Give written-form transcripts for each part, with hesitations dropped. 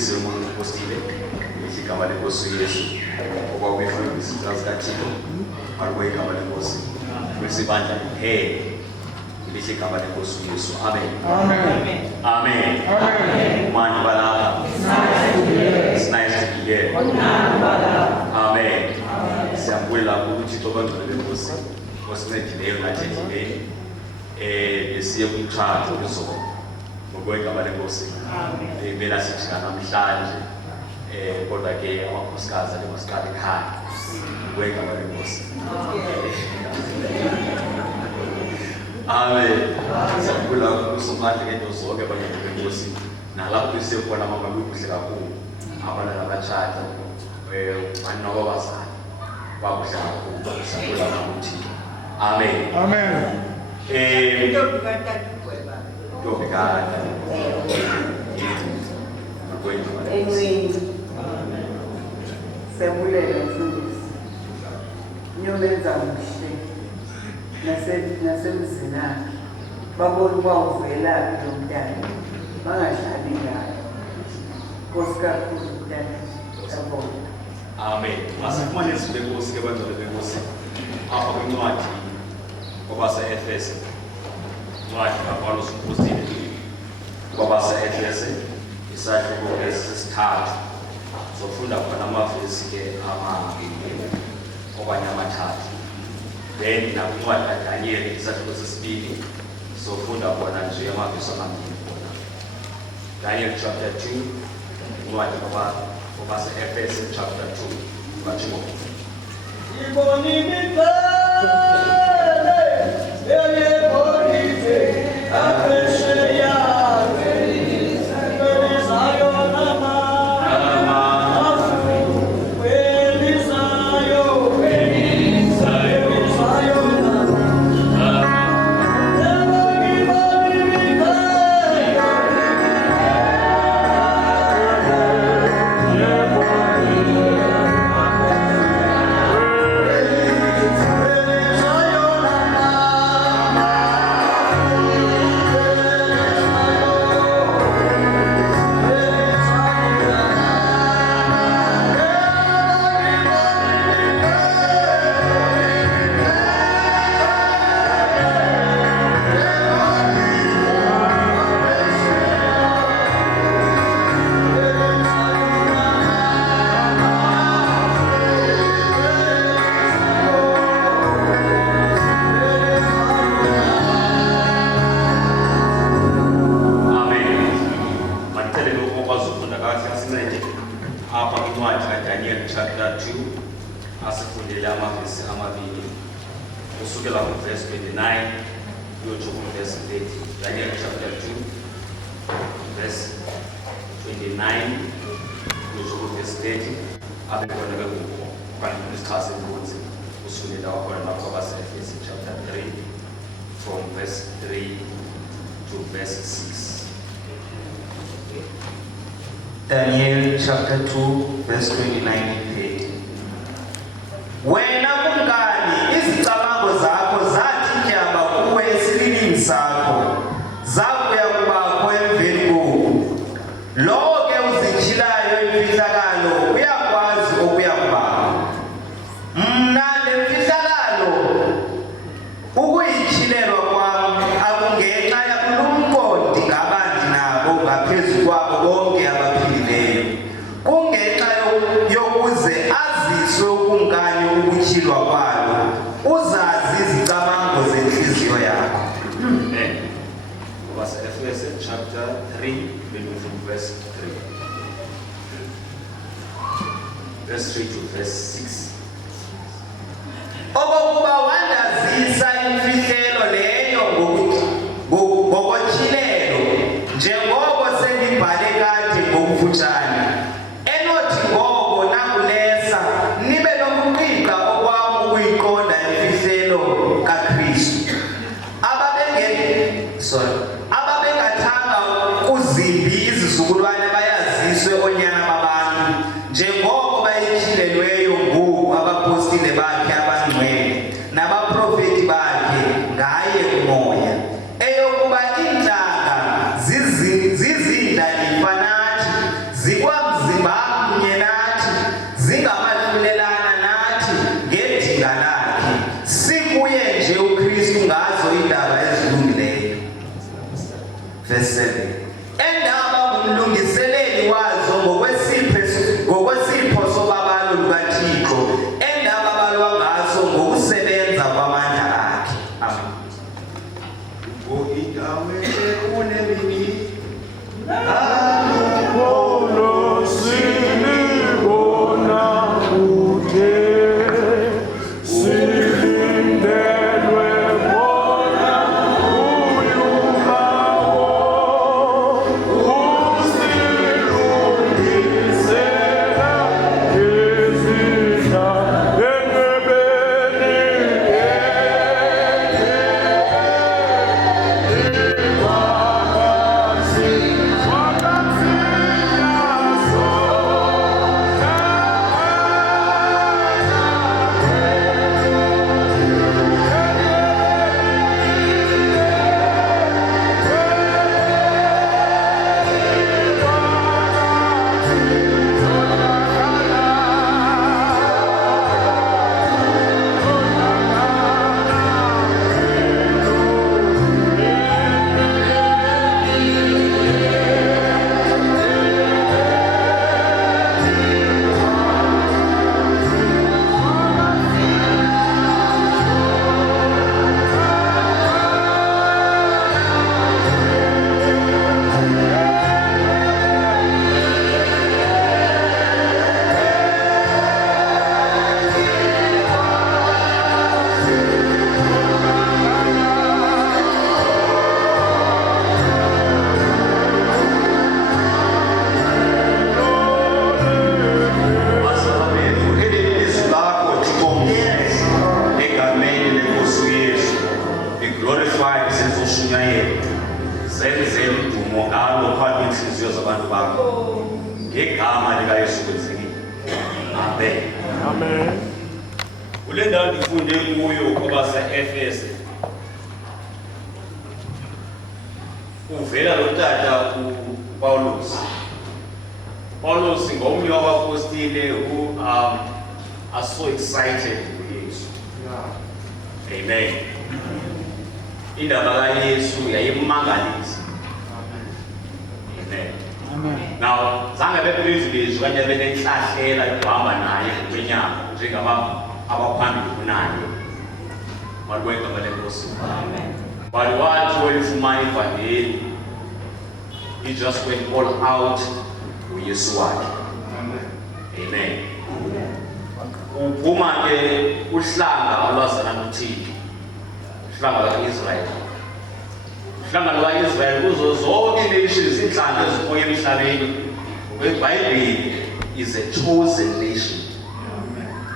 uyise umuntu postile igama lenkosi uYesu okwakuyifundisa isazi kaThixo alikuwa igama lenkosi wesibandla kuphela lithi igama lenkosi uYesu. Amen. Amen. Amen. Amen. Mani balapha. It's nice to be here. Amen. Siyambulala ukuthi tobangcwele benkosi osincedileyo nathethileyo besiye kumtshato izolo ngokwegama lenkosi. Bela sithi namhlanje kodwa ke amakhosikazi ale masiqale ekhaya ngokwegama lenkosi. Amen. Siyambulala kusomandla ngento zonke abangcwele benkosi nalapho besiyekhona mama kuhle kakhulu abantwana abatshata anobabazana bakuhle kakhulu. Siyambulala ukuthi amen. Amen. Sebulela mfundisi nyobenza kuhle nasemzini akhe babona uba uvelaphi lo mntana bangadlali ngayo. Nkosi kakhulu mntana sabona. Amen. Masifumane izinto enkosi ke bangcwele benkosi apha kwincwadi kwabase-Efese, incwadi kaPawulos umpostile kwabase-Efese isahluko esesithathu. Sofunda khona amavesi ke amabili okanye amathathu. Then nakwincwadi kaDaniel isahluko sesibili sofunda khona nje amavesi amabili khona. Daniel chapter 2, incwadi kwabase-Efese chapter 2 kwatsho chapter 2 asifundele amavesi amabili kusukela kuverse 29 kuyotsho kuverse 30. Daniel chapter 2 verse 29 kuyotsho kuverse 30 abekona bekukho kanye nesixhasa enkunzi kusukela wakhona lapho kwabase-Efese chapter 3 from verse 3 to verse 6. Daniel chapter 2 verse 29 and 30. Wena kumkani izicabango zakho zathi tyaba kuwe esililini sakho zakuya kubakho emveni koku. Lowo ke uzitshilayo imfihlakalo uyakwazi okuya kubakho. Mna le mfihlakalo ukuyitshilelwa kwam akungenxa yakulumqondi ngabandi nabo ngaphezu kwabo bonke abaphilileyo. Kungenxa yokuze aziswe ukumkani ukutyhilwa kwalo uzazi izicabango zenhliziyo yakho. Efese chapter 3 beginning from verse 3. Verse 3 to verse 6. Okokuba wandazisa imfihlelo leyo ngokotshilelo njengoko sendibhale kade ngokufutshane, enothi ngoko nakulesa nibe nokuqiqa okwam ukuyiqonda imfihlelo kaKristu. Ababengathanga kuzimbi izizukulwane bayaziswe oonyana babantu njengoko bayityhilelweyo ngoku abapostile bakhe abangcwele nabaprofeti bakhe ngaye umoya, eyokuba iintlanga zizindlalifa nathi zikwa zabantu bakho ngegama likaYesu kwenzekile. Amen. Amen. Kule ndawo ndifunde kuyo kwabase-Efese uvela lo tata uPawulos. Paulus ngomnye wabapostile who are so excited with Jesus. Amen. Indaba kaYesu yayimangalisa. Amen. Amen. Now, zange beprivilege kanye benenhlahlela yokuhamba naye kwenyama njengama abaphambili kunaye. Malweka malenkosi. Amen. But wathi welifumana ivangeli, he just went all out uYesu wakhe. Amen. Uphuma ke uhlanga olwazana noThixo. Uhlanga lwaIsrael. Uhlanga lwaIsrael kuzo zonke nations inhlanga ezikhoyo emhlabeni. IBhayibheli is a chosen nation.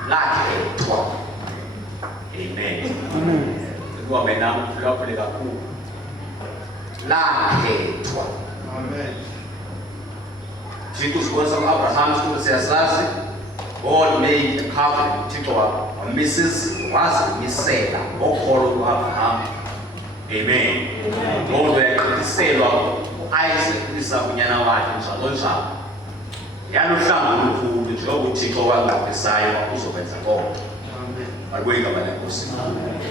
Lakhethwa. Amen. Kuba mina lapho le kakhulu. Lakhethwa. Amen. Thixo usikhonza ku-Abraham sikhulu siyasazi. God made a covenant. Thixo wazimisela ngokholo ku-Abraham. Amen. Ngoba yaqiniselwa u-Isaac isabunyana wakhe njalo njalo. Yaluhlanga olukhulu njengoba uThixo waqaqisayo uzokwenza konke. Amen. Igama lenkosi.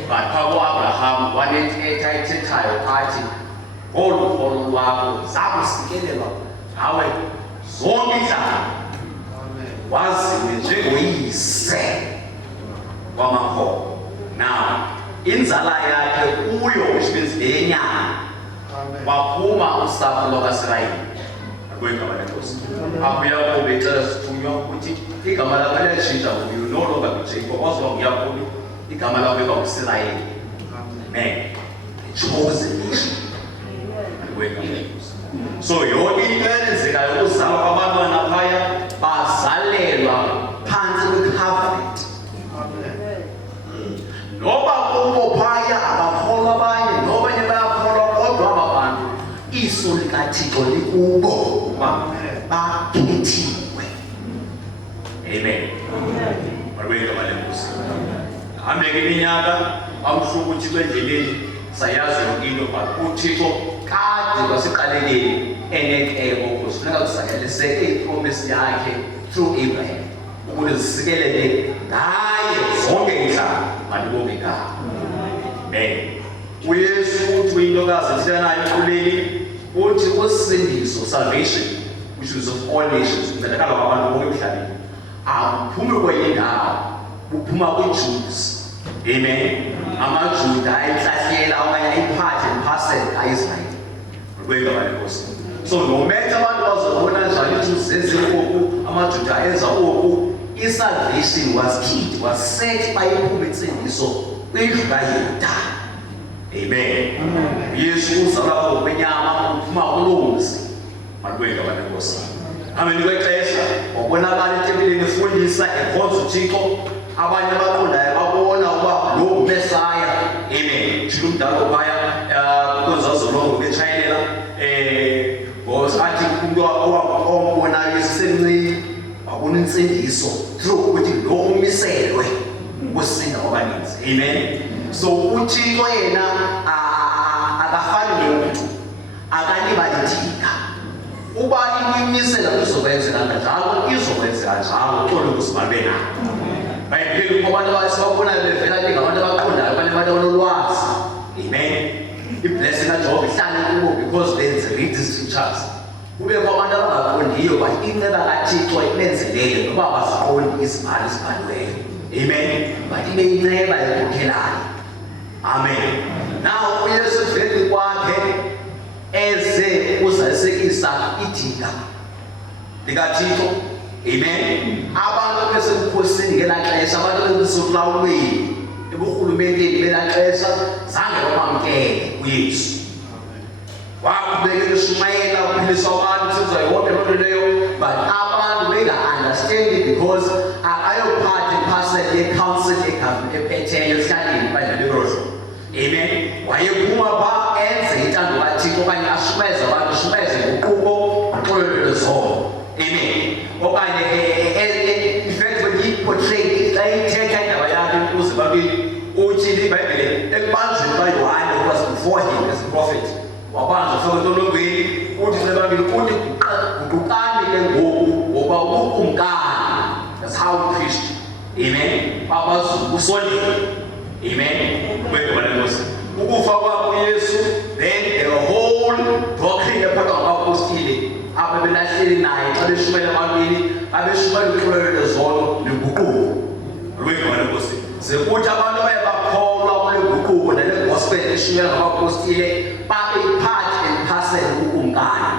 But phambi Abraham wanentetha ethethayo athi ngolu kholo lwakho zakusikelelwa ngawe zonke inhlanga. Waziwe njengoyise wamakholo. Now, inzala yakhe uyo, which means lenyama, waphuma usapho lwakaSirayeli. Igama lenkosi. Abuya kubo becela sithunywa ukuthi igama lakho liyatshintsha kuyo, no longer nguJacob, wazwa nguYakhobe, igama lakho liba nguIsirayeli. Amen. The chosen nation. Igama lenkosi. So yonke into eyenzekayo ukuzalwa kwabantwana phaya bazalelwa phansi kwe-covenant. Noba kubo phaya abakholwa abanye, nobanye bayakholwa kodwa aba bantu iso likaThixo likubo ukuba bakhethiwe. Amen. Igama lenkosi. Hambeke iminyaka bamhluka uThixo endleleni sayazi yonke into but uThixo kade kwasiqalekeni enecebo kufuneka kusakelise ipromise yakhe through Abraham ukuthi zisikelele ngaye zonke inhlanga malibonke igama. Amen. uYesu uthi intokazi ethila nayo emquleni uthi usindiso, salvation, which is of all nations, uncedakala kwabantu bonke emhlabeni, akuphumi kwenye indawo, uphuma kwiJews. Amen. AmaJuda ayinhlahlela okanye ayiphathe and ka-Israyeli. Igama lenkosi. So no matter abantu bazobona njani iJews zenze oku, amaJuda enza oku, i-salvation was keyed, was set by iphuma insindiso kwindlu kaYuda. Amen. Yesu uzalwa ngokwenyama uphuma kulomzi. Igama lenkosi. Amen. Kwexesha wabonakala etempileni efundisa ekhonza uThixo, abanye abaqondayo babona ukuba lo Messiah. Amen. Thina umdala phaya kuzazolongo betshayelela ngosathi umuntu owambonayo esemncane wabona insindiso through ukuthi lo umiselwe ukusinda kwabaninzi. Amen. So uThixo yena akafani nomuntu, akalibalitika. Uba imimisela izokwenzeka kanjalo, izokwenzeka njalo xolo kusibalwe nayo. Bayibheka abantu abasibabonayo bevela ngabantu abaqondayo, abantu abanolwazi. Amen. I-blessing kaJob ihlale kubo because they read these scriptures. Kubekho abantu abangaqondiyo but inceba kaThixo ibenzeleyo noba baziqondi izibhalo ezibhaliweyo. Amen. But ibe inceba ekhokhelayo. Amen. Now uYesu vele kwakhe eze uzalisekisa idika likaThixo. Amen. Abantu besekukhosini ngelaa xesha, abantu besekulawulweni eburhulumenteni belaa xesha zange bamamkele uYesu. Waqhubekela eshumayela uphilisa abantu, senza yonke loo nto leyo, but abantu benga-understandi because ayophatha ipaseli ye-council ephetheyo esihlaleni badlalirohlo. Amen. Wayephuma pha enze intando kaThixo okanye ashumeze abantu, ashumeze ngoquko, uxolo uhlelo lezolo. Amen. Okanye in fact when he portrayed xa ithetha indaba yakhe ukuze babili uthi iBhayibhile ekubanjweni kaYohane who was before him as a prophet wabanjwa ufaka entolongweni uthi sebabili uthi guqukani ke ngoku ngoba ukumkani. That's how he preached. Amen. Babazuku usondele. Amen. Kwengoma lenkosi. Ukufa kwakhe uYesu, then the whole doctrine ephakathi kwabapostile ababelahleli naye xa beshumayela abantwini abeshumayela uhlelo lezolo lenguquko. Kwengoma lenkosi. Sekuthi abantu bayabakholwa kule nguquko nale gospel eshumayela ngabapostile babe part and parcel ukumkani.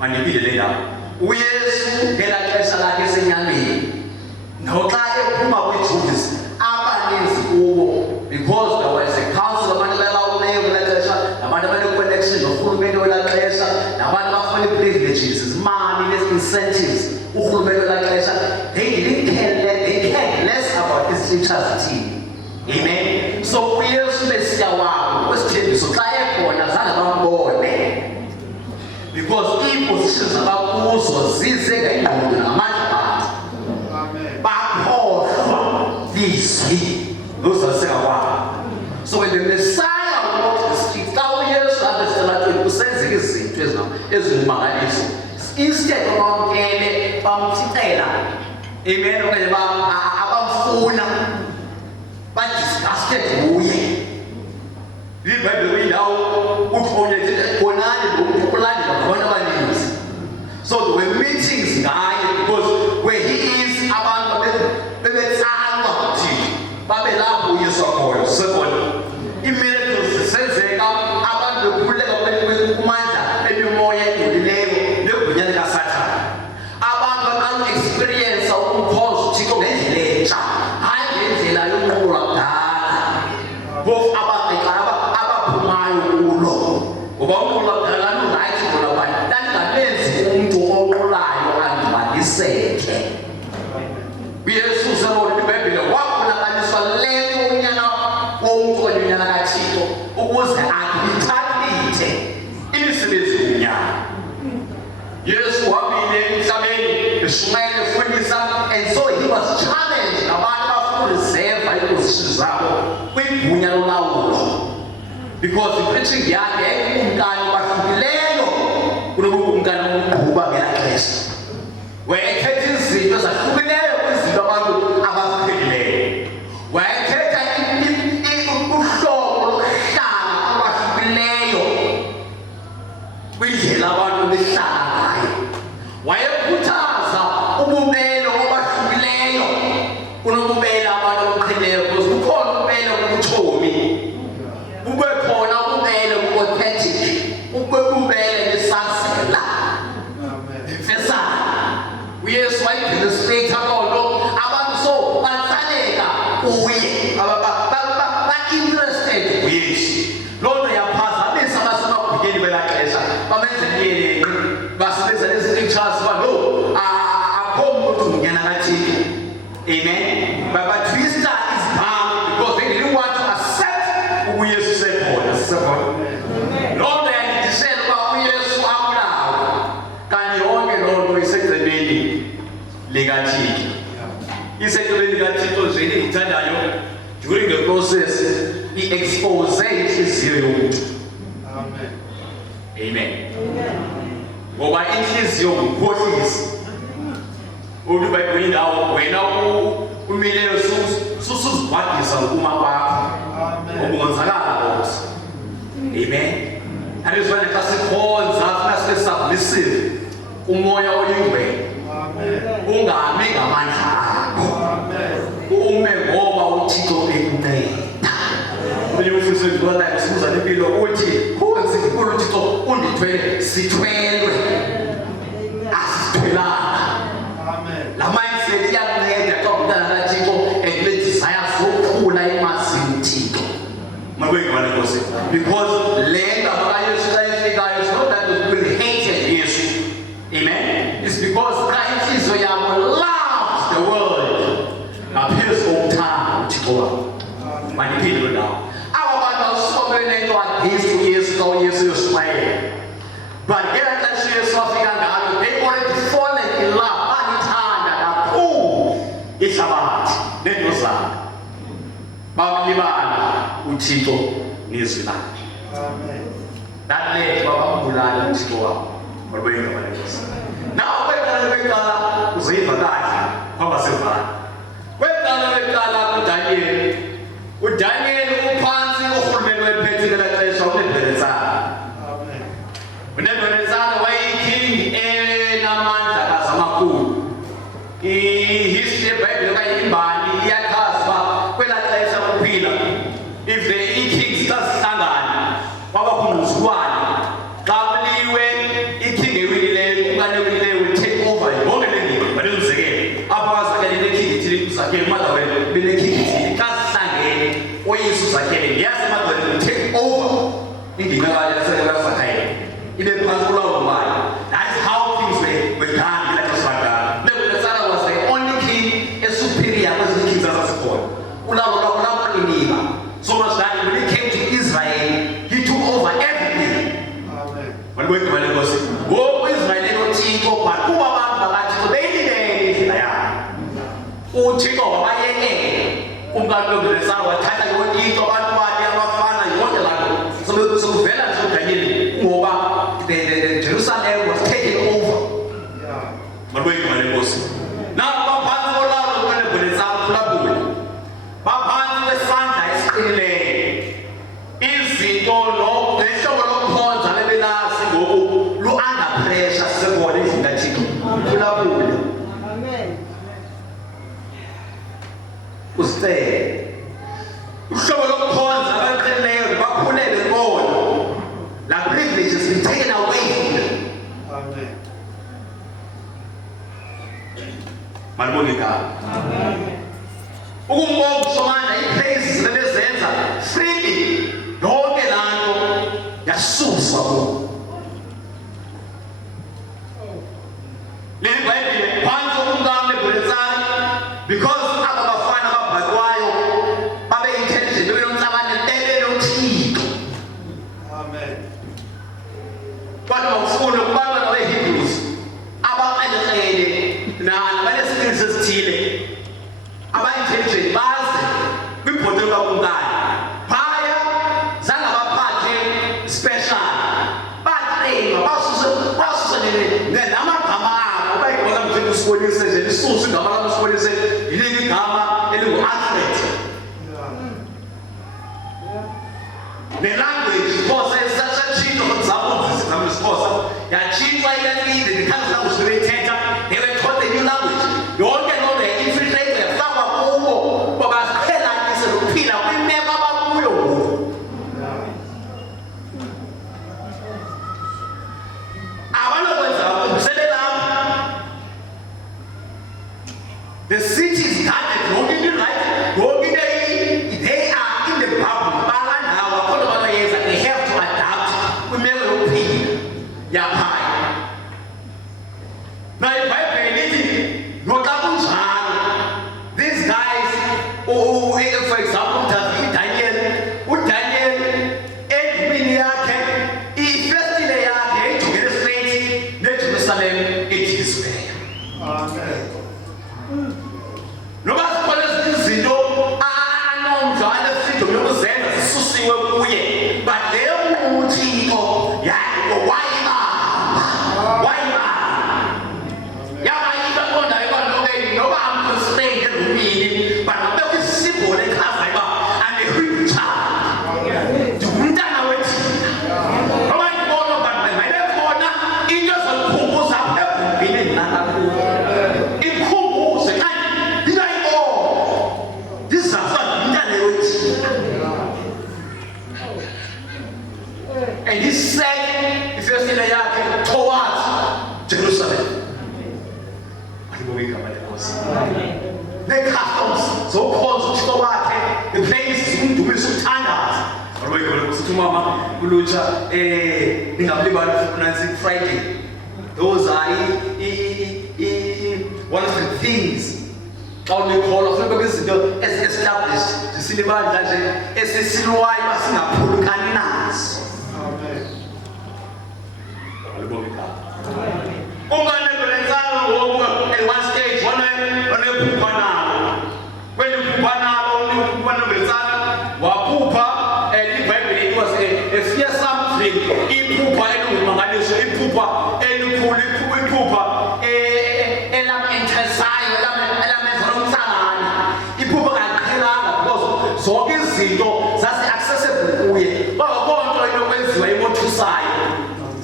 Manipile le ndawo. uYesu ngelaa xesha lakhe esenyangeni noxa ephuma kwiJudas abaninzi kubo because there was a council abantu balawuleyo kwelaa xesha nabantu abane-connection norhulumente welaa xesha nabantu abafuna ii-privileges izimali nezi-incentives urhulumente welaa xesha they cared less about ii-scriptures thini. Amen. So uYesu mesiya wabo kwesithembiso xa ekhona zange bambone because iipositions abakuzo zize ngengqondo namandla abantu bakhohlwa lizwi lozasengakwayo. So when the Messiah walks the streets xa uYesu apha esitalatweni kusenzeka izinto ezingumangaliso instead bamkele bamthixela. Amen. Okanye abamfuna badisgusted nguye. iBhayibhile kuyindawo uthi bonani lo muntu ulandela ngabantu abaninzi. So there were meetings ngaye because where he is abantu bebetsalwa kuthini babe lapho uYesu akhoyo. Second, i-miracles zisenzeka abantu bekhululeka kumandla emimoya engcolileyo negunya likaSathane. Abantu baqala uku-experience ukumkhoza uThixo ngendlela entsha hayi ngendlela yokunqula kudala. Both abaphumayo kulo ngoba unqula kudala lurayithi bona bani ndandingabenzi umntu onqulayo andibaniseke. uYesu sebona iBhayibhile wabonakaliswa le nto unyana womntu onyana kaThixo ukuze akuyithathithe imisebenzi yomnyama. Yesu wahambile emhlabeni eshumayela efundisa and so he was challenged nabantu abafuna ureserva iipozishini zabo kwigunya lolawulo because i-preaching yakhe yayikumkani obahlukileyo kunobukumkani obungquba ngelaa xesha wayekhetha izinto ezahlukileyo kwizinto abantu abaziqhelileyo. Wayekhetha uhlobo lokuhlala olwahlukileyo kwindlela abantu behlala ngayo. Wayekhuthaza ububele obahlukileyo kunobubele abantu abaqhelileyo because kukhona ububele kubutshomi, bube khona ububele bu-authentic, ububele besazela. Mfesana uYesu wayidemonstrate loo nto abantu so batsaleka kuye ba-interested kuYesu. Loo nto yaphazamisa abasemagunyeni kwelaa xesha bamenzela iyelenqi basebenzisa ezi-scriptures uba no akho mntu ngunyana kaThixo. Amen. Batwista izibhamu because they didn't want to accept ubuYesu sekhona. Loo nto yandidisela uba uYesu abulawe kanti yonke loo nto isecebeni likaThixo. Isecebeni likaThixo nje endiyithandayo during the process i-expose inhliziyo yomntu. Amen. Ngoba inhliziyo ngumkhohlisi. Uthi uBhayibhile indawo wena umileyo susuzigwadisa ngokuma kwakho okungonzakala kodwa. Amen. That is when xa sikhonza funa sibe submissive kumoya oyingcwele. Ungami ngamandla akho. Ume ngoba uThixo ekunceda. Uye ufise ukubona usibuza impilo uthi kunzima kulo uThixo undithwele sithwelwe. Asithwelanga. La mindset iyakunceda xa umntana kaThixo ekule desire zokukhula emazini uThixo. Makwengwana Nkosi. Because le ndaba kaYesu xa ifikayo it's not that we hated Yesu. Amen. It's because xa inhliziyo yabo loves the world ngaphezu kokuthanda uThixo wabo. Mandiphinde lo ndawo. Aba bantu awusibonele into against uYesu xa uYesu uyoshumayela. But ngelaa xesha uYesu wafika ngalo uThixo nezwi lakhe. Amen. That led babambulala uThixo wabo. Malibonke igama lenkosi. Naw kweqala uziva kahle kwabasevana. Kweqala uDaniel. uDaniel uphansi kohulumeni wephethe lexesha uNebukadnezar. Amen. uNebukadnezar wayeking enamandla kazamakhulu. History yeBhayibheli okanye imbali iyachaza kwelaa xesha kuphila if the kings zazihlangana kwaba khona uzulwane xa kuliwe iking ewinileyo ukanye ewinileyo will take over yonke le ndima balenzekele apha kazakele neking ithile uzakele umadawele beneking ithile xa zihlangene oyise uzakele ndiyazi umadawele will take over indima yasekazakele ibe phansi kolawulo lwayo. That is how things were done in that time. Nebukadnezar was the only king a superior was the kings zazikhona. Ulawulo lwakho lwakuqinile. So much that when he came to Israel, he took over everything. Amen. Malibonke igama lenkosi. Ngoku Israel enoThixo but kuba abantu bakaThixo beyilibele indlela yabo. uThixo wabayekela. Umkani uNebukadnezar wathatha yonke into abantu bakhe abafana yonke laa nto. Sokuvela nje uDaniel ngoba the Jerusalem was taken over. Yeah. Malibonke igama lenkosi. Nabo baphansi kolawulo lukaNebukadnezar uphulaphula. Baphansi kwesandla esiqinileyo. Izinto lehlobo lokukhonza lebelasi ngoku lu-under pressure sisebona endlini kaThixo. Uphulaphula. Amen. Usicele. Uhlobo lokukhonza abaqinileyo bakhulele inkolo. La privilege has been taken away from them. Amen. Malibonke igama. Ukumbonga uSomandla ipraises lebezenza freely yonke laa nto yasuswa kubo. Le Bhayibhile phantsi kokumkaNebukadnezar because aba bafana ababhaqwayo babe-intelligent bebenomhlabane bebenoThixo. Amen. Kodwa ufuna kubantwana beHebrews abakrelekrele nabaneskills ezithile aba-intelligent baze kwibhotwe kakumkani phaya zange baphathe special batreyinwa basuse namagama abo bayigqoka mthetho usibonise nje lisuse igama labo usibonise yileli igama elingu-Alfred. Ne-language Xhosa isatshintshwa for example isiXhosa yatshintshwa ilanguage the language bebeyithetha they were taught a new language. Yonke loo nto ya-infiltrate yafakwa kubo uba baziqhelanise nokuphila kwimeko abakuyo ngoku. Abanokwenza umsebenzi. The city is guarded, yonke into right, yonke into they are in the bubble. Bakandawo akhona abayenza they have to adapt kwimeko yokuphila yaphaya. Now iBhayibheli lithi noxa kunjalo these guys for example uDaniel endlini yakhe ifestile yakhe ejongene straight neJerusalem ejikisiweyo. Amen. Noba zikhona ezinye izinto anomdla anefreedom yokuzenza zisusiwe kuye but leyo uThixo wayibamba yabayika kondayo kwanto noba amconstrained endlumini but nabekho isimboli ekhazayo uba I'm a child. Ndingumntana weThixo. Noba ndibona but mayibekhona into ezolikhumbuza apha egumbini endilala kulo. Ikhumbuze xa ndingayibona ndizawuba ngumntana weThixo. And he set ifestile yakhe towards Jerusalem. Malibonke igama lenkosi. Nee-customs zokukhonza uThixo wakhe, the places umdumiso ukuthandaza. Malibonke igama lenkosi. Uthi umama ulutsha ningamlibali nansi Friday. Those are one of the things xa unikholwa funeka kube izinto ezi-established zisilibandla nje esisilwayo uba singaphulukani nazo. Amen. Malibonke igama. UNebukadnezar ngoku at one stage wanephupha nalo. Kweli phupha nalo uNebukadnezar waphupha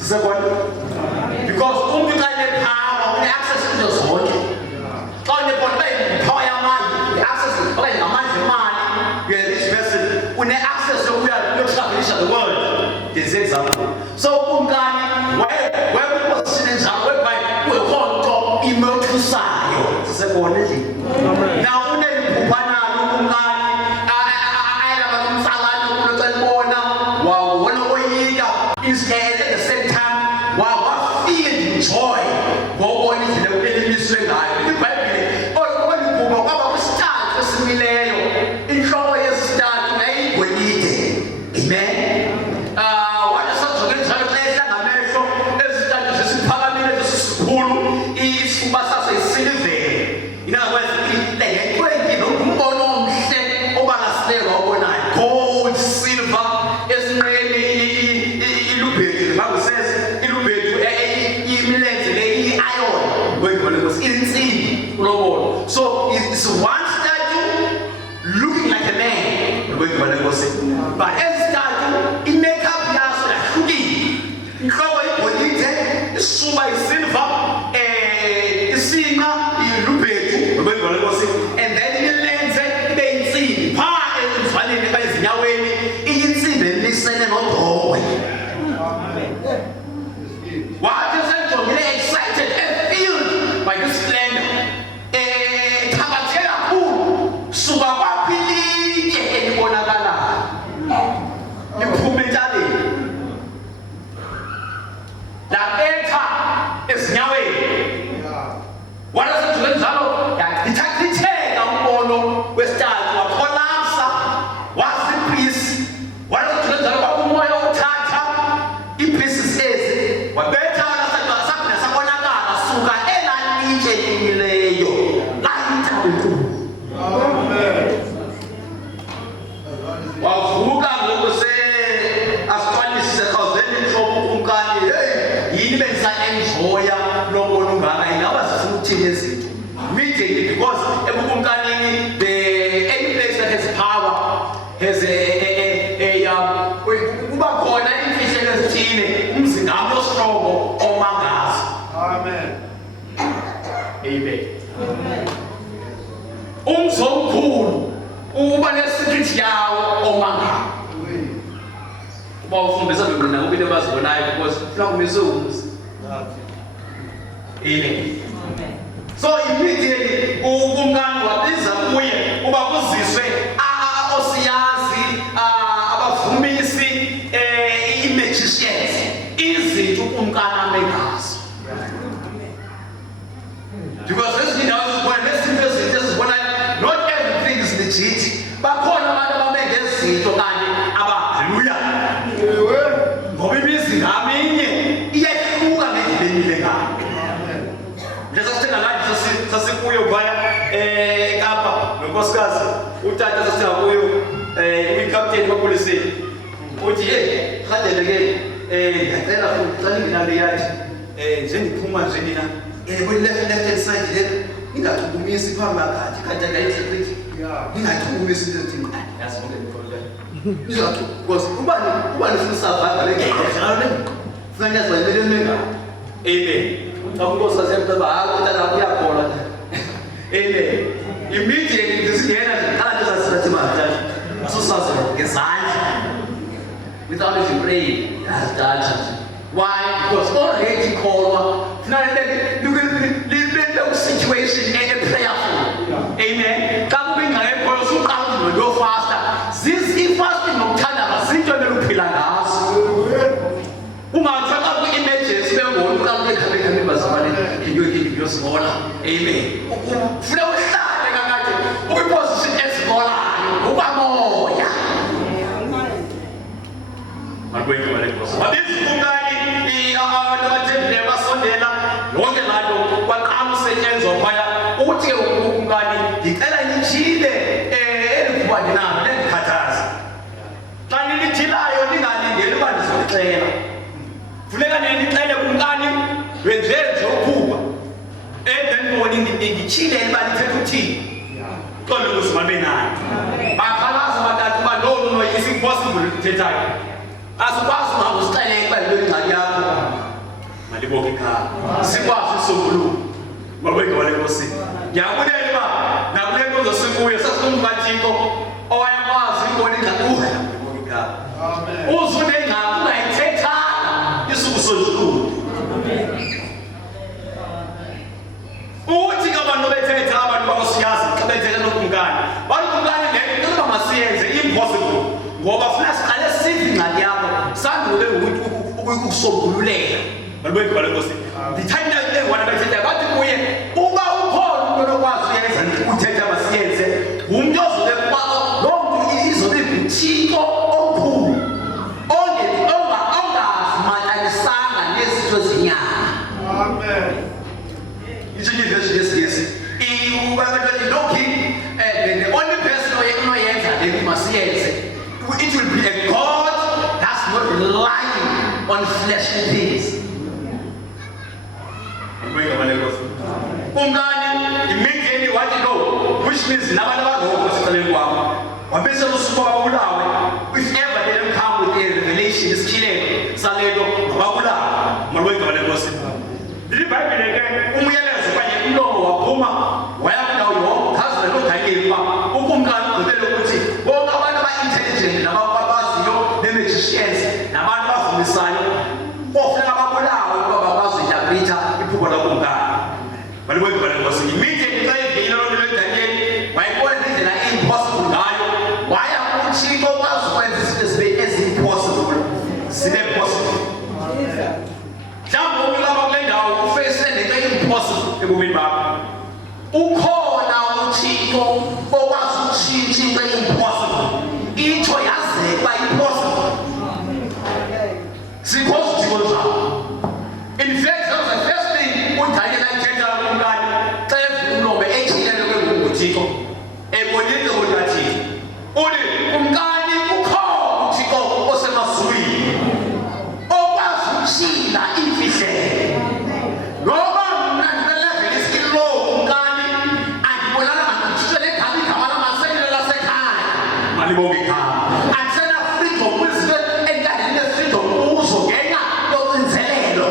Because umuntu xa enepower une-access into zonke. Xa unebona power yamandla, access okanye ngamandla emali, you're a rich person, une-access yokutravelisha the world. This example. So ukumkani wekuposition enjalo whereby kukhona into imothusayo sisekhona endlini. Now uneliphupha nalo ukumkani ayelaba nomtsalane kulocela ubona wawona oyika instead at the same time wafeel joy ngokubona indlela elimiswe ngayo. IBhayibhile oliphupha kwaba kwisithathu esimileyo, inhloko yesithathu ngayigolide. Amen. Isifuba saso isilivere. In other words, le umbono omhle obalasileyo obonayo. Gold, silver, esinqeni ilubhedu. The Bible says ilubhedu imilenze le i-iron. Ngoyibona because insimbi kulobona. So it's one statue looking like a man. Ngoyibona because but every statue in makeup yaso yahlukile. Inhloko igolide, isifuba isilver. And then ilenze ibe insimbi phaa ezivaleni ezinyaweni iyinsimbi elisene nodongwe. Wathi sengijongile excited and filled by this splendor, ethabathe kakhulu suka kwaphilitshe elibonakalayo liphuma entshaleni labetha ezinyaweni. Walasenjalo njalo ithathitheka umbono wesithathu wapholapsa wasiphisi. Walasenjalo njalo kwakumoya othatha iipieces ezi wabetha saphinde sabonakala suka elalitshe limileyo layitha enkulu. Wavuka ngoku asixwalisise khawuzeni nhlobo ukumkani yini bendisaenjoya lo mbono ungaka ingaba sifuna ukuthini ezinto immediately because ebukumkanini any place that has power has kuba khona imfihlelo ezithile umzingamo ostrobo omangazo. Amen. Amen. Umzomkhulu uba nesecret yawo omangazo. Uba ufundisa mina ubile bazibonayo because ufuna kumise umzi. Amen. So immediately ukumkani wabiza kuye uba kuziswe osiyazi abavumisi i-magicians izinto ukumkani amengazo. Because ezindawo ezibona nezinto ezinto ezibona not everything is legit. Bakhona abantu abamengezinto kanti haleluya. Ngoba imizi ngaminye iyahluka ngendlela emile ngayo. Lesasithenga ngathi sasikuyo vaya eKapa nonkosikazi utata sasithenga kuyo uyikapteni wapoliseni. Uthi khadeleke ngiyacela futhi xa ninginale yathi njengiphuma nje nina kwi left hand side le ningachukumisi phambi kagathi kanti ngayitreat ningachukumisi lezinto yazi bonke nikhona nizathu because ubani sisurvive le ngeke funa yazayimele menga. Amen. Nkosi asemhlaba akutana kuyakhola. Amen. Immediately disingena nje sasithi manje asosaze ngezandla without even praying yasithatha. Why? Because already called look situation and prayerful. Amen. Kakubi ngayekho usuqala nje lo faster. This fasting ngokuthanda asinto eluphila ngazo. Ungathaka ku-emergency bengona ukamekhamekha bazamane ngiyosibona. Amen. Ufuna uhlale kakade ukwiposition ezibolayo ukwamoya. Makwethu balekhosi. Wabizikumkani abantu abathembile basondela yonke laa nto kwaqala usetyenzwa phaya uthi ukumkani ndicela nitshile elikuba ndinalo lendikhathaza. Xa nilithilayo ningalindeli uba ndizolixela. Funeka nixele kumkani wenze nje ukhupha then bona ngitshile uba lithetha uthini. Xolo ukusimame nayo bakhalaza bathathu uba no is impossible ukuthethayo. Asikwazi uba usixeleke uba yintoni ingxaki yakho. Libonge igama. Sikwazi isombululo. Mabeke wale Nkosi. Ngiyabulela ba nakule nkonzo sikuyo sasikumbathinko owayekwazi ukubona ingxabuha. Libonge igama. Amen. Uzune ingxabu ungayithethanga isuku sonjulu. Uthi abantu bethetha abantu bakosiyazi xa bethetha nokumkani. Bakumkani le nto masiyenze impossible. Ngoba funa siqale sithi ingxaki yakho sandule ukusombululela. Balibeke wale Nkosi. Ndithanda into wena bethetha bathi kuye uba ukhona umuntu okwazi uyenza uthetha masiyenze umuntu ozobe kuba lo muntu izobe ngithixo omkhulu. Ongazimatanisanga nezinto zenyanga. Amen. It's a difference, yes. The only person who must hear it will be a God that's not relying on fleshly things. Immediately what you know, which means never go if ever they don't come with a revelation, it's killing Salego, Babula, Maruka. The Bible again, umyalezo kanye umlomo waphuma wayabona yo husband lokhangelwa ukumkani kuvele ukuthi bonke abantu aba-intelligent nababaziyo ne-magicians nabantu abavumisayo ofuna ababulawe ukuba bakwazi uinterpreta iphupho lakumkani. Balibeke wale Nkosi. Immediately xa evile loo nto leDaniel wayibona indlela impossible ngayo waya kuThixo okwazi ukwenza izinto zibe ezi-impossible zibe possible. Mhlawumbe umlaba kule ndawo ufeyise nento impossible ebomini bakho. Ukhona uThixo okwazi ukushintsha into impossible itsho yazeka impossible. Sikhoze uThixo njalo. In fact, that was the first thing uDaniel ayithetha kumkani xa evula umlomo ethilele kwenguThixo ebonile ukuthi uthi kumkani ukhona uThixo osemazulwini okwazi ukushila imfihlelo. Ngoba mna ndinelevel iskilo kumkani andibonana ngithuthe negama igama lamasekelo lasekhaya. Malibonge igama. Andisena freedom kwizinto endikade freedom kuzo ngenxa yocinzelelo.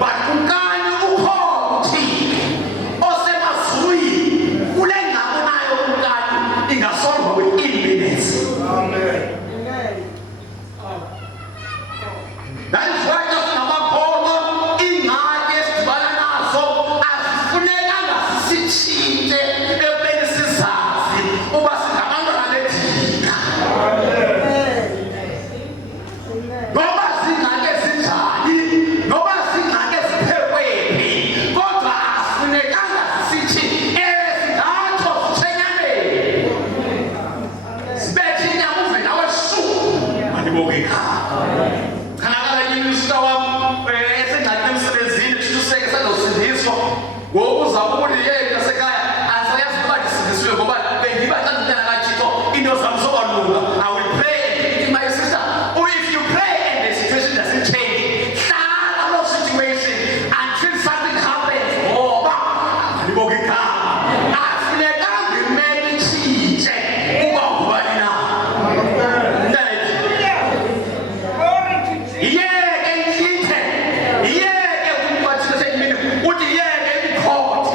But kumkani ukhona uThixo osemazulwini kule ngxaki nayo kumkani ingasolvwa within minutes. Amen. That is why just namakholwa ingxaki esidibana nazo asifunekanga sisitshintshe ekubeni sizazi uba singabantwana bethina. Noba zingxaki ezinjani, noba zingxaki eziphekweni, kodwa asifunekanga sisithi ezingatsho zitshenyameni. Sibethe inyama uve nawe shuu. Malibonge igama. Kanakala yini usita wami esengxakini emsebenzini thuseke sendosindiswa ngoku uzawubuthi yena sekhaya asayazi ukuba ndisindisiwe ngoba bendiba xa ndithetha kaThixo into zami zokwalunga. I will pray and give my sister. Or if you pray and the situation doesn't change, hlala lo situation until something happens. Ngoba malibonge igama. Asifunekanga imele itshintshe uba ngubani na. Yeke inhlithe, yeke ukumphathisa semini, uthi yeke ikhoti.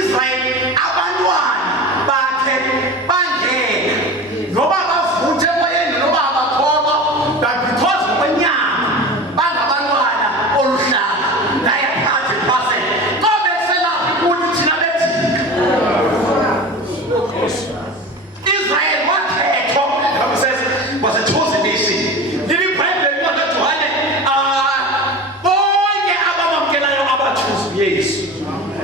Israyeli abantwana bakhe bangena noba bavuthe emoyeni noba abakholwa, but because kwenyama bangabantwana oluhlanga naye phansi phase kobe selaphi kuthi thina bethi Israel wakhethwa. The Bible says was a chosen nation. Leli Bible incwadi kaJohane bonke abamamkelayo abathuza uYesu,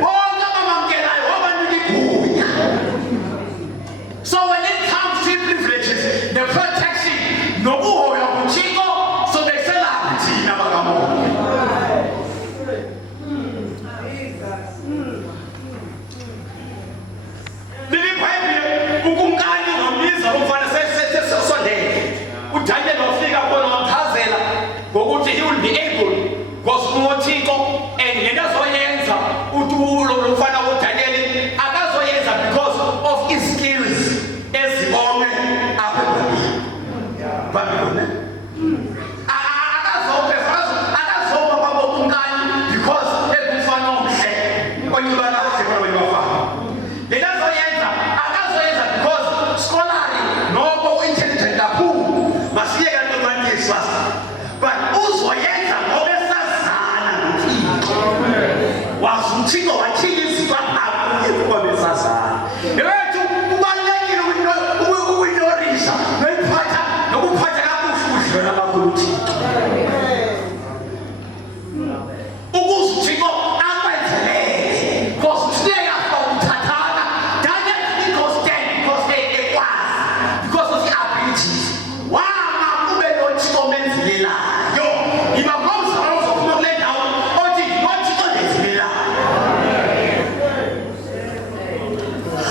bonke abamamkelayo wabanika igunya. So when it comes to privileges, the protection nokuhoya kuThixo, so beselaphi thina bakamoya. Leli Bible ukumkani ngambiza umfana sesondele. uDaniel wafika khona wamchazela ngokuthi he will be able ngoSumothixo and lento azoyenza uTulo lofana uDaniel akazoyenza because of his skills ezibonwe apha Babylon. Akazoba babo kumkani because ekufana omhle onyubana asekho webafana. Lento azoyenza akazoyenza because scholarly nobo intelligent kakhulu. Masiye kanti manje swasta. But uzoyenza ngoba esazana noThixo. Wazuthixo wathini isibaphakathi kuba besazana. Yethu kubalekile ukuyinorisha nokuphatha kakuhle udlela kakhulu uThixo. Ukuzuthixo akwenzelele because uhleka ukuthathana Daniel because stand because ekwazi because of the abilities. Wama kube noThixo menzilelayo. Ibabonza ukuphuma kule ndawo othi noThixo menzilelayo.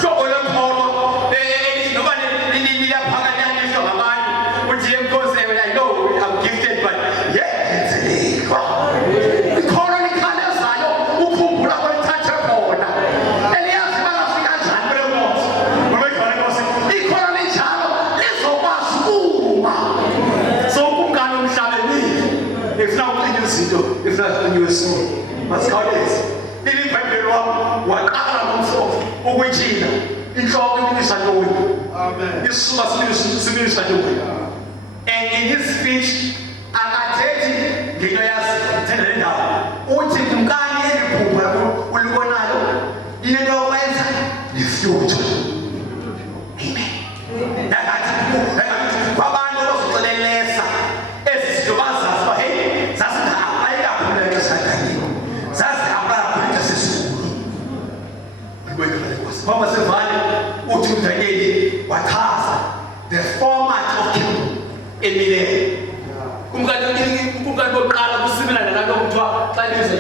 Hlobo lempolo elithi noma liyaphakathi amehlo ngabantu uthi emkhosini I know I'm gifted but yeah ngenzelelwa. Ikhona likhalezayo ukhumbula kwethathe khona. Eliyazi bangafika kanjani kule moto. Ngoba ikhona inkosi ikhona linjalo lizokwazi uma. So kumkani omhlabeni ifuna ukuqina izinto ifuna unyuso. Masikhawuleze. Leli Bible wami waqala ngomhlobo ukuyithina inhloko ibilisa ntoni. Amen. Isisuka sibilisa ntoni. And in his speech akathethi ngento yazi thenda le ndawo uthi kumkani eliphupha ulibonayo inento yokwenza ne-future. Amen. Nakathi kwabantu abazocelelesa ezi zinto bazazi uba hey zazinga-aplayi kakhulu lento sakhanyiwe zazi-aplaya kakhulu into sesikhulu. Mama Sevane uthi uDaniel wachaza the format of kingdom emileyo. Kumkani bokuqala kusimela nalento okuthiwa xa ibizwa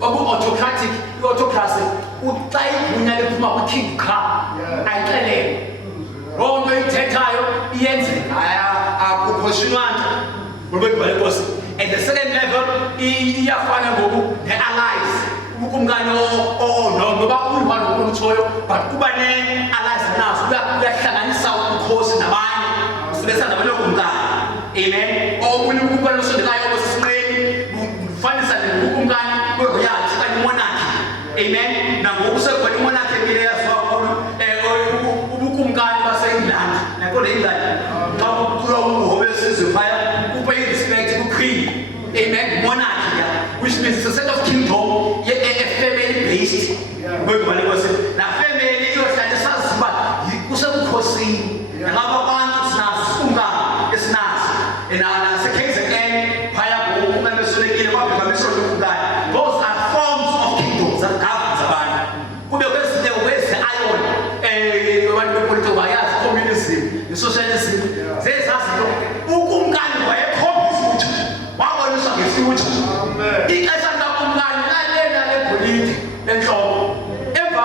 obu-autocratic i-autocracy xa igunya liphuma kwi-king qha ayixelele loo nto ithethayo iyenzeka akukhoshinwanta ngolwegibale nkosi. And the second level iyafana ngoku ne-allies ukumkani noba uyi-one ngokumtshoyo but kuba ne-allies naso uyahlanganisa umkhosi nabanye usebenzisa nabanye kumkani. Amen. Omunye ukumkani osondelayo osesinqeni ufanisa nokumkani kwe-royalty okanye imonarchy. Amen. Nangoku sekhona imonarchy emile yaziwa kakhulu ubukumkani base-England nakhona e-England xa kulo umhobe wesizwe phaya kupha i-respect ku-queen. Amen. Monarchy which means it's a set of kingdom family based. Ngoyibale kwase la family iyohlala isazi uba kusebukhosini nalabo bantu sinazo kumkani esinazo. NasekZN phaya ngokumkani besolekile kwabheka besolekukani. Those are forms of kingdoms that governs abantu. Kube kwezinye kwezi-iron abantu bepolitiki bayazi communism ne-socialism zezazinto ukumkani wayekhombisa ukuthi waboniswa nge-future. Ixesha likakumkani lalena legolide enhloko emva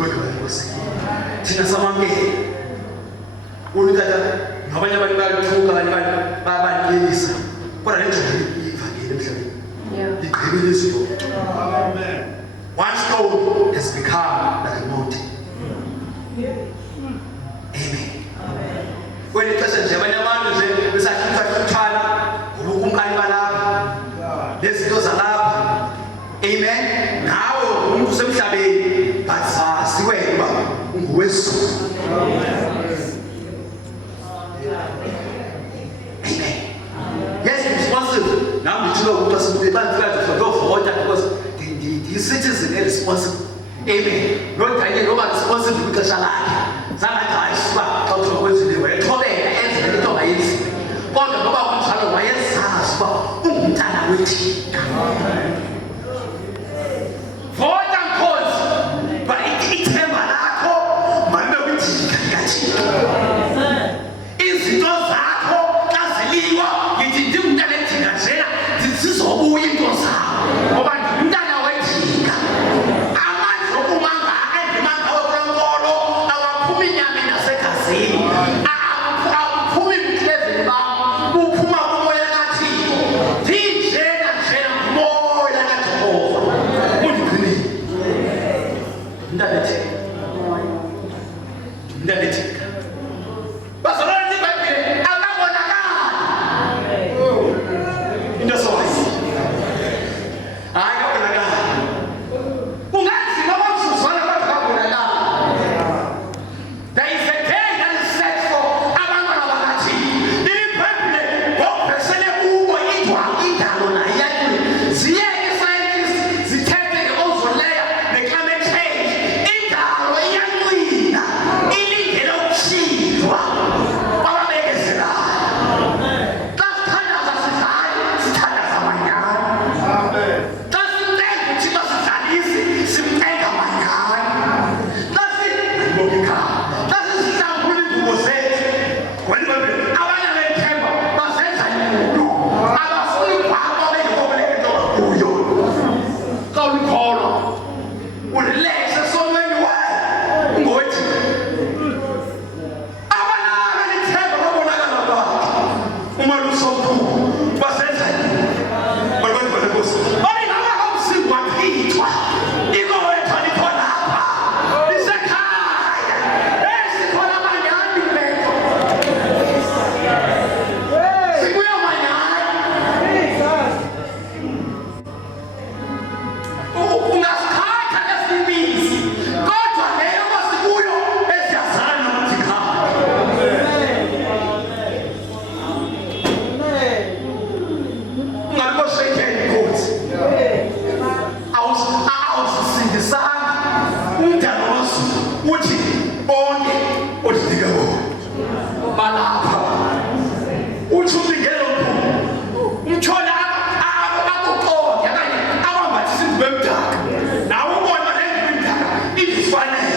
Barweka Nkosi. Thina samamkela. Unithatha ngabanye abantu bayathuka abanye bayalekisa. Kodwa le njongo ivangeli emhlabeni. Igqibile izwi. Amen. One stone has become like a mountain. Amen. Kweli xesha nje abanye abantu nje besahluthana ngobukumkani balapha nezinto zalapha. Amen. Nawe umuntu usemhlabeni bazaziwe uba ungowesu. Amen. Yes, responsible. Now we know what was the bad for vote because the citizen is responsible. Amen. No time no responsible because alike. Sana guys ba to kwezile we thobeka enze into bayisi. Kodwa ngoba kunjalo wayezazi ba umntana wethi. Amen. Vote Nkosi. Ba ithemba lakho manje ukuthi kathi. Izinto zakho aziliwa yithi ndimntana ethina njena sizobuya into zakho. Ngoba ndimntana wethika. Amandla okumanga endimanga wenkolo awaphumi inyama nasegazini. Akuphumi emhlezeni bam. Uphuma kumoya kaThixo. Ndinjena ngumoya kaJehova. Undiphelile. Mntana ethika. Mntana ethika. Bazalwane iBhayibhile akabonakali. Into sowazi. Hayi akabonakali. Ungathi noma usuzwana bakabonakali. There is a day that is set for abantwana bakaThixo. iBhayibhile ngokubhekisele kubo indalo nayo iyaqina. Ziyeke i-scientists zithethe nge-ozone layer ne-climate change. Indalo iyaqina. Ilindele ukushintshwa kwababekezelayo. Xa sithandaza sidlali, sithandaza manyani. Amen. Xa simcenga uThixo sidlalisi, simcenga manyani. Xa sihlambulula iingubo zethu, abanye bethemba bazenza ibulo. Abafuni kwabo bengekho lento kuyo. Xa ulikholwa, ulilehle esonweni ngothi abanalo lithemba babonakala bakhe. Uma lusomkhulu basenza Barweka Nkosi. Ngaba umsindo waphithwa. Iko wethu alikho lapha. Lisekhaya. Sikhona manyani letho. Sikuyo manyani. Ungasikhatha lesimizi. Kodwa leyo masikuyo esiyazana nokuthi khaya. Ungalibosheleni Nkosi. Awusisindisanga. Umdalo wazulu uthi bonke odilika bona balapha. Uthi umlingelo mkhulu. Umthola akuqonde okanye abambathisa izinto emdaka. Nawe ubona le nto emdaka izifanele.